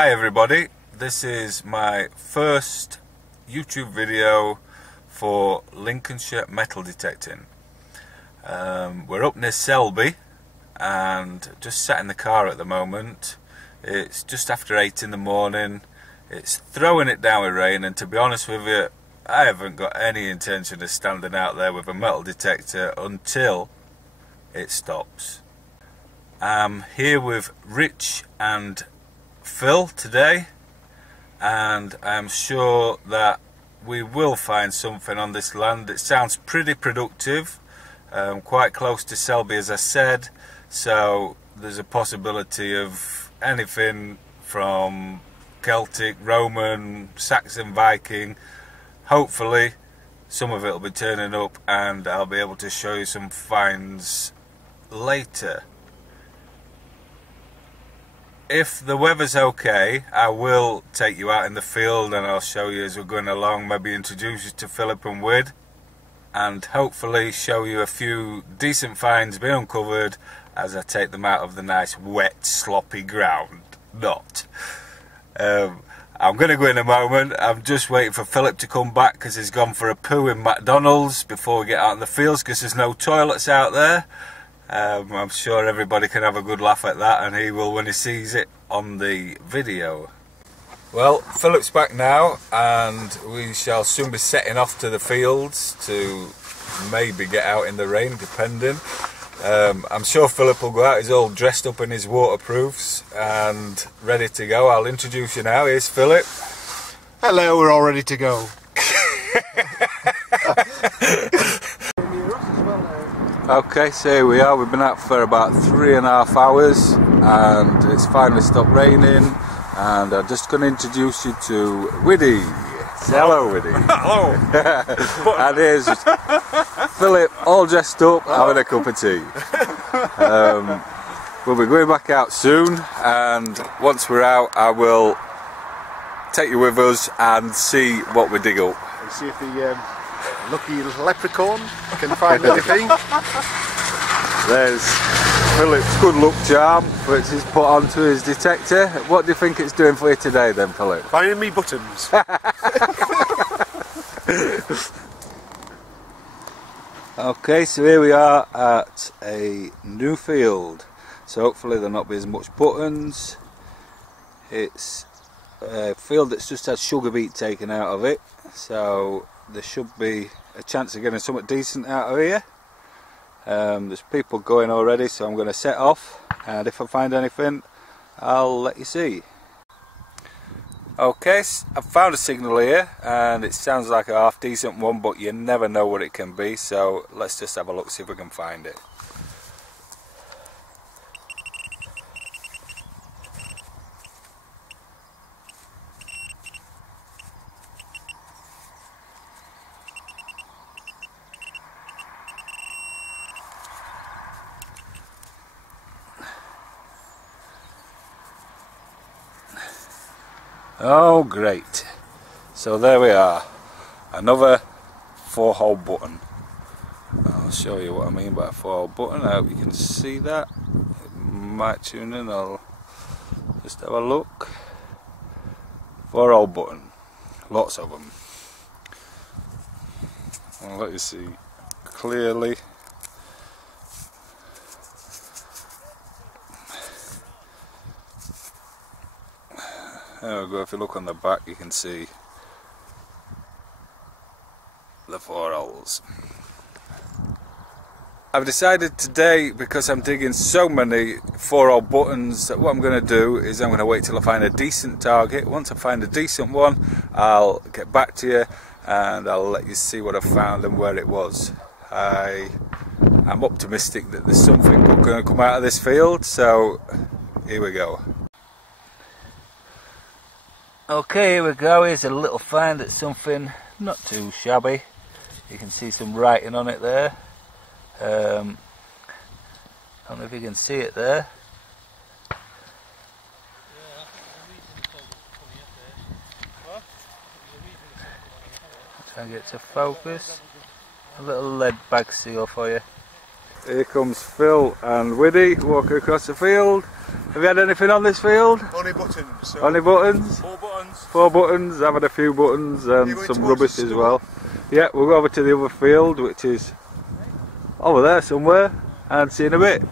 Hi everybody, this is my first YouTube video for Lincolnshire Metal Detecting. We're up near Selby and just sat in the car at the moment. It's just after 8 in the morning. It's throwing it down with rain, and to be honest with you, I haven't got any intention of standing out there with a metal detector until it stops. I'm here with Rich and Phil today, and I'm sure that we will find something on this land. It sounds pretty productive, quite close to Selby as I said, so there's a possibility of anything from Celtic, Roman, Saxon, Viking. Hopefully some of it will be turning up and I'll be able to show you some finds later. If the weather's okay, I will take you out in the field and I'll show you as we're going along, maybe introduce you to Philip and Widdy, and hopefully show you a few decent finds being uncovered as I take them out of the nice wet sloppy ground. I'm going to go in a moment. I'm just waiting for Philip to come back because he's gone for a poo in McDonald's before we get out in the fields because there's no toilets out there. I'm sure everybody can have a good laugh at that, and he will when he sees it on the video. Well, Philip's back now and we shall soon be setting off to the fields to maybe get out in the rain, depending. I'm sure Philip will go out. He's all dressed up in his waterproofs and ready to go. I'll introduce you now. Here's Philip. Hello, we're all ready to go. Okay, so here we are. We've been out for about 3.5 hours and it's finally stopped raining, and I'm just going to introduce you to Widdy. Say hello, Widdy. Hello. And here's Philip, all dressed up, having a cup of tea. We'll be going back out soon, and once we're out I will take you with us and see what we dig up. And see if the lucky leprechaun can find anything. There's Philip's good luck charm, which he's put onto his detector. What do you think it's doing for you today then, Philip? Finding me buttons. Okay, so here we are at a new field. So hopefully there'll not be as much buttons. It's a field that's just had sugar beet taken out of it, so there should be a chance of getting something decent out of here. There's people going already, so I'm going to set off, and if I find anything I'll let you see. Okay, I've found a signal here and it sounds like a half decent one, but you never know what it can be, so let's just have a look, see if we can find it. Oh great, so there we are, another 4-hole button. I'll show you what I mean by a 4-hole button. I hope you can see that. It might tune in, I'll just have a look. 4-hole button, lots of them. I'll let you see clearly. There we go, if you look on the back you can see the 4 holes. I've decided today, because I'm digging so many 4-hole buttons, that what I'm going to do is I'm going to wait till I find a decent target. Once I find a decent one I'll get back to you and I'll let you see what I found and where it was. I'm optimistic that there's something good going to come out of this field, so here we go. Okay, here we go. Here's a little find at something not too shabby. You can see some writing on it there. I don't know if you can see it there. Try and get to focus. A little lead bag seal for you. Here comes Phil and Widdy walking across the field. Have you had anything on this field? Only buttons. So Only buttons? 4 buttons. 4 buttons, I've had a few buttons and some rubbish as well. Yeah, we'll go over to the other field, which is over there somewhere, and see you in a bit.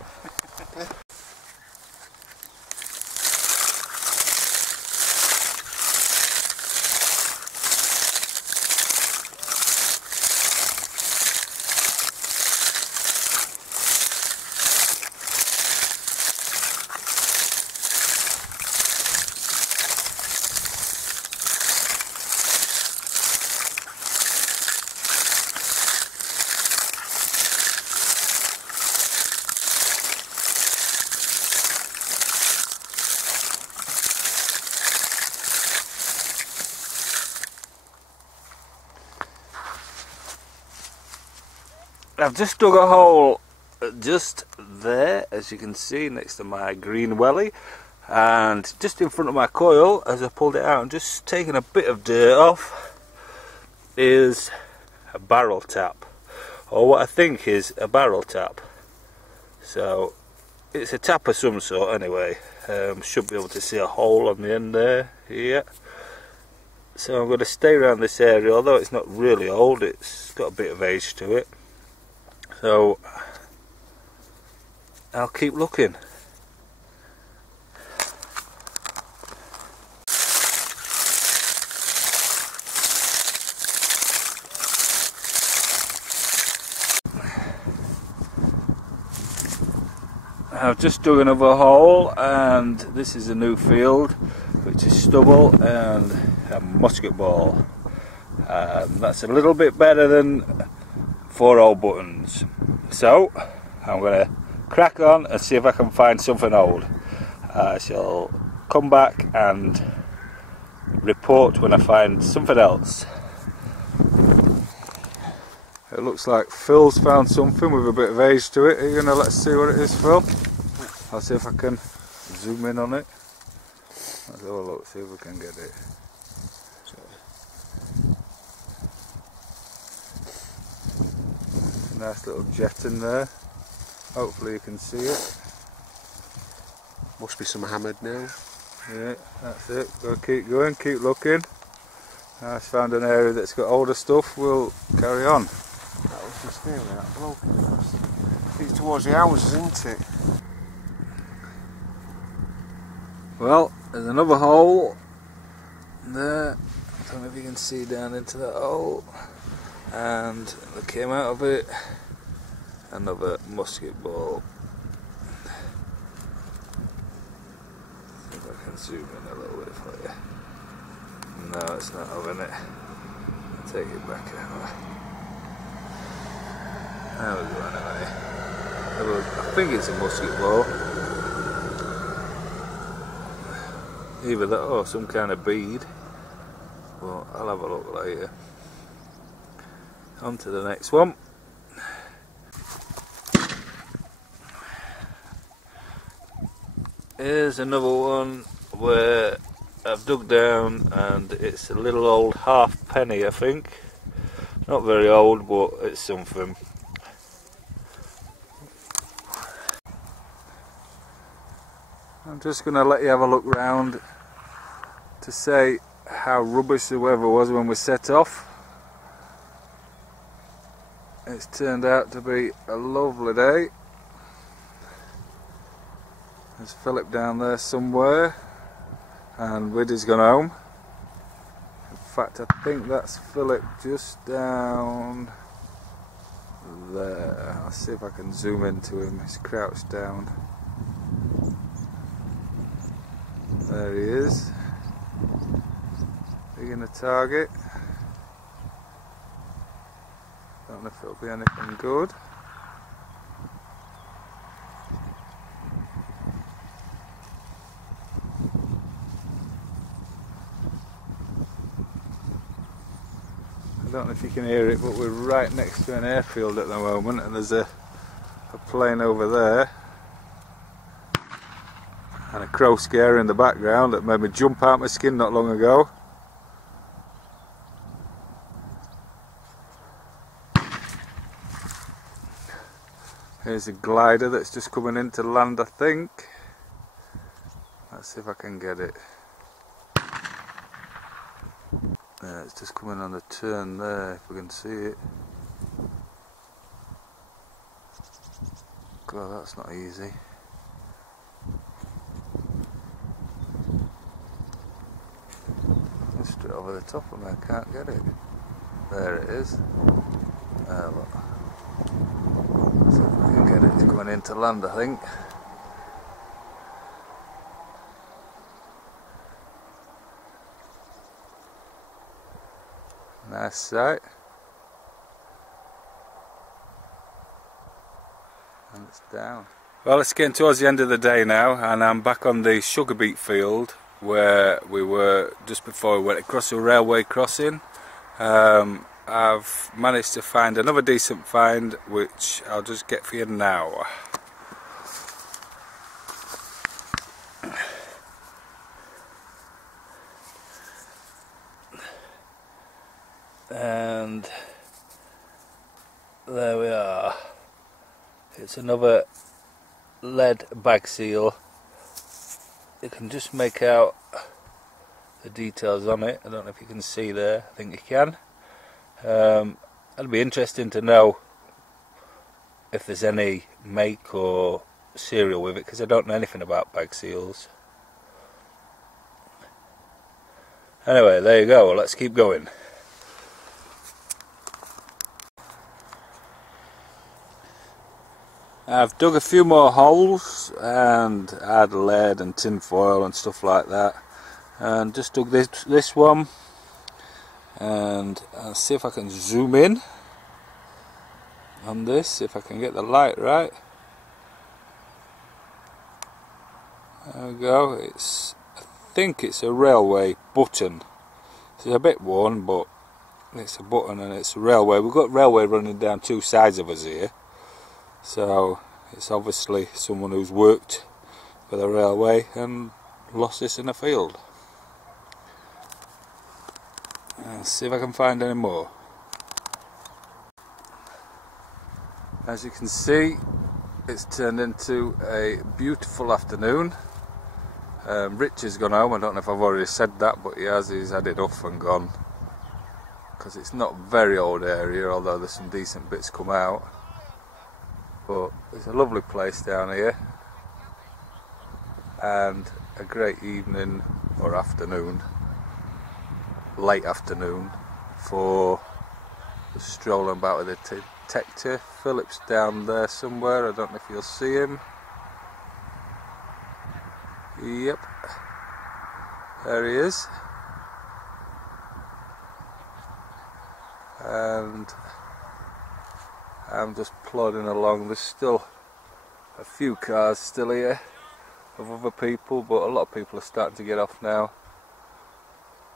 I've just dug a hole just there, as you can see, next to my green welly, and just in front of my coil, as I pulled it out and just taken a bit of dirt off, is a barrel tap, or what I think is a barrel tap. So it's a tap of some sort anyway. Should be able to see a hole on the end there, here. So I'm going to stay around this area, although it's not really old, it's got a bit of age to it. So I'll keep looking. I've just dug another hole, and this is a new field, which is stubble and a musket ball. That's a little bit better than 4 old buttons. So I'm going to crack on and see if I can find something old. I shall come back and report when I find something else. It looks like Phil's found something with a bit of age to it. Are you going to let's see what it is, Phil? I'll see if I can zoom in on it. Let's have a look, see if we can get it. Nice little jet in there. Hopefully you can see it. Must be some hammered now. Yeah, that's it. Go keep going, keep looking. I found an area that's got older stuff. We'll carry on. That was just there, that bloke. It's towards the houses, isn't it? Well, there's another hole there. I don't know if you can see down into that hole. And that came out of it another musket ball. See if I can zoom in a little bit for you. No, it's not having it. I'll take it back out. There we go anyway. I think it's a musket ball. Either that or some kind of bead. Well, I'll have a look later. On to the next one. Here's another one where I've dug down and it's a little old halfpenny, I think. Not very old, but it's something. I'm just going to let you have a look round to say how rubbish the weather was when we set off. It's turned out to be a lovely day. There's Philip down there somewhere, and Widdy's gone home. In fact, I think that's Philip just down there. I'll see if I can zoom into him. He's crouched down. There he is. Digging a target. Don't know if it'll be anything good. I don't know if you can hear it, but we're right next to an airfield at the moment, and there's a plane over there and a crow scare in the background that made me jump out my skin not long ago. Here's a glider that's just coming into land, I think. Let's see if I can get it. Yeah, it's just coming on the turn there, if we can see it. God, that's not easy. It's straight over the top of me, I can't get it. There it is. Look. See if I can get it. It's going into land, I think. Nice sight. And it's down. Well, it's getting towards the end of the day now, and I'm back on the sugar beet field where we were just before we went across the railway crossing. I've managed to find another decent find, which I'll just get for you now. And there we are. It's another lead bag seal. You can just make out the details on it. I don't know if you can see there. I think you can. It'll be interesting to know if there's any make or serial with it, because I don't know anything about bag seals. Anyway, there you go. Let's keep going. I've dug a few more holes and add lead and tin foil and stuff like that, and just dug this one, and I'll see if I can zoom in on this, if I can get the light right. There we go. I think it's a railway button. It's a bit worn, but it's a button and it's a railway. We've got railway running down two sides of us here. So it's obviously someone who's worked for the railway and lost this in a field. Let's see if I can find any more. As you can see, it's turned into a beautiful afternoon. Rich has gone home. I don't know if I've already said that, but he has. He's had enough and gone, because it's not a very old area, although there's some decent bits come out. But it's a lovely place down here, and a great evening or afternoon, late afternoon, for strolling about with the detective. Philip's down there somewhere. I don't know if you'll see him. Yep, there he is. And I'm just plodding along. There's still a few cars still here of other people, but a lot of people are starting to get off now.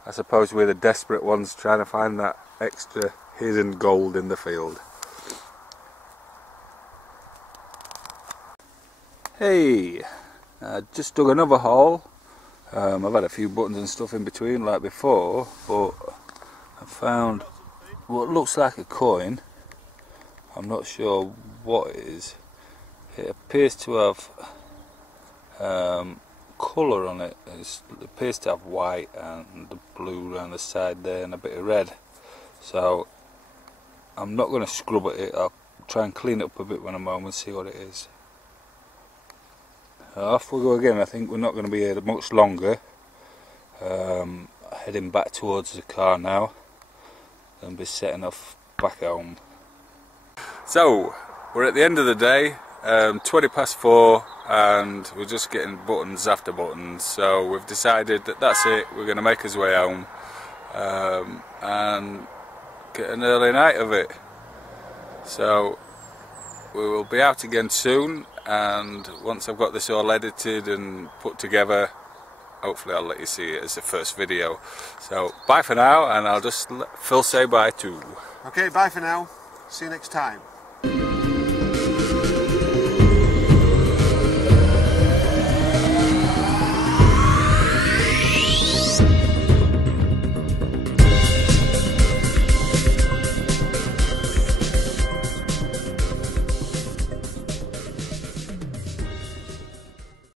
I suppose we're the desperate ones trying to find that extra hidden gold in the field. Hey, I just dug another hole. I've had a few buttons and stuff in between like before, but I found what looks like a coin. I'm not sure what it is. It appears to have colour on it. It appears to have white and the blue around the side there and a bit of red. So I'm not going to scrub at it. I'll try and clean it up a bit when I'm home and see what it is. Off we go again. I think we're not going to be here much longer. Heading back towards the car now and be setting off back home. So we're at the end of the day, 20 past 4, and we're just getting buttons after buttons. So we've decided that that's it. We're going to make us way home and get an early night of it. So we will be out again soon, and once I've got this all edited and put together, hopefully I'll let you see it as the first video. So bye for now, and I'll just let Phil say bye too. Okay, bye for now. See you next time.